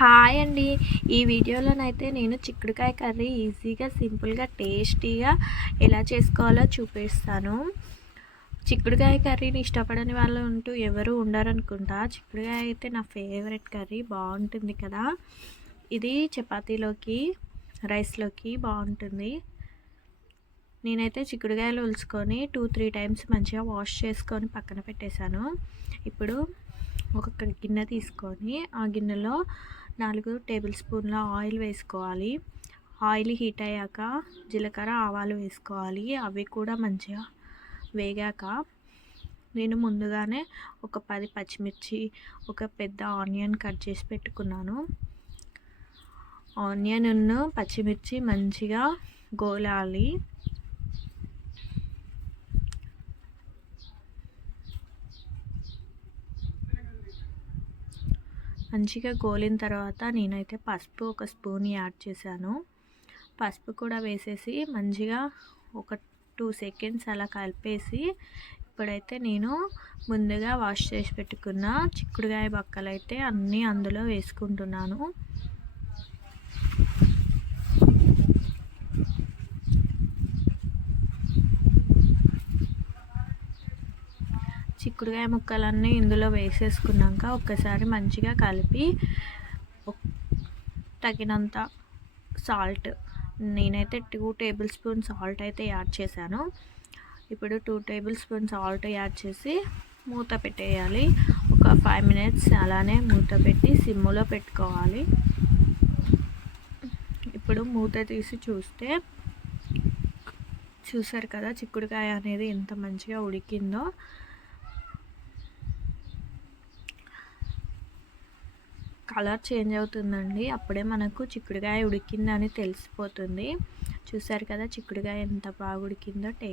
Hi అండి. ఈ వీడియోలోనైతే నేను చిక్కుడుకాయ కర్రీ ఈజీగా సింపుల్గా టేస్టీగా ఎలా చేసుకోవాలో చూపిస్తాను. చిక్కుడుకాయ కర్రీని ఇష్టపడని వాళ్ళు ఉంటూ ఎవరు ఉండరనుకుంటా. చిక్కుడుకాయ అయితే నా ఫేవరెట్ కర్రీ బాగుంటుంది కదా. ఇది చపాతీలోకి రైస్లోకి బాగుంటుంది. నేనైతే చిక్కుడుకాయలు ఉల్చుకొని టూ త్రీ టైమ్స్ మంచిగా వాష్ చేసుకొని పక్కన పెట్టేశాను. ఇప్పుడు ఒక గిన్నె తీసుకొని ఆ గిన్నెలో నాలుగు టేబుల్ స్పూన్ల ఆయిల్ వేసుకోవాలి. ఆయిల్ హీట్ అయ్యాక జీలకర్ర ఆవాలు వేసుకోవాలి. అవి కూడా మంచిగా వేగాక నేను ముందుగానే ఒక పది పచ్చిమిర్చి ఒక పెద్ద ఆనియన్ కట్ చేసి పెట్టుకున్నాను. ఆనియన్ పచ్చిమిర్చి మంచిగా గోలాలి. మంచిగా గోలిన తర్వాత నేనైతే పసుపు ఒక స్పూన్ యాడ్ చేశాను. పసుపు కూడా వేసేసి మంచిగా ఒక టూ సెకండ్స్ అలా కలిపేసి ఇప్పుడైతే నేను ముందుగా వాష్ చేసి పెట్టుకున్న చిక్కుడుకాయ బక్కలు అయితే అన్నీ అందులో వేసుకుంటున్నాను. చిక్కుడుకాయ ముక్కలన్నీ ఇందులో వేసేసుకున్నాక ఒక్కసారి మంచిగా కలిపి తగినంత సాల్ట్. నేనైతే టూ టేబుల్ స్పూన్ సాల్ట్ అయితే యాడ్ చేశాను. ఇప్పుడు two tablespoon salt add చేసి మూత పెట్టేయాలి. ఒక ఫైవ్ మినిట్స్ అలానే మూత పెట్టి సిమ్లో పెట్టుకోవాలి. ఇప్పుడు మూత తీసి చూస్తే చూసారు కదా చిక్కుడుకాయ అనేది ఎంత మంచిగా ఉడికిందో. కలర్ చేంజ్ అవుతుందండి. అప్పుడే మనకు చిక్కుడుకాయ ఉడికిందని తెలిసిపోతుంది. చూసారు కదా చిక్కుడుకాయ ఎంత బాగా ఉడికిందో టేస్ట్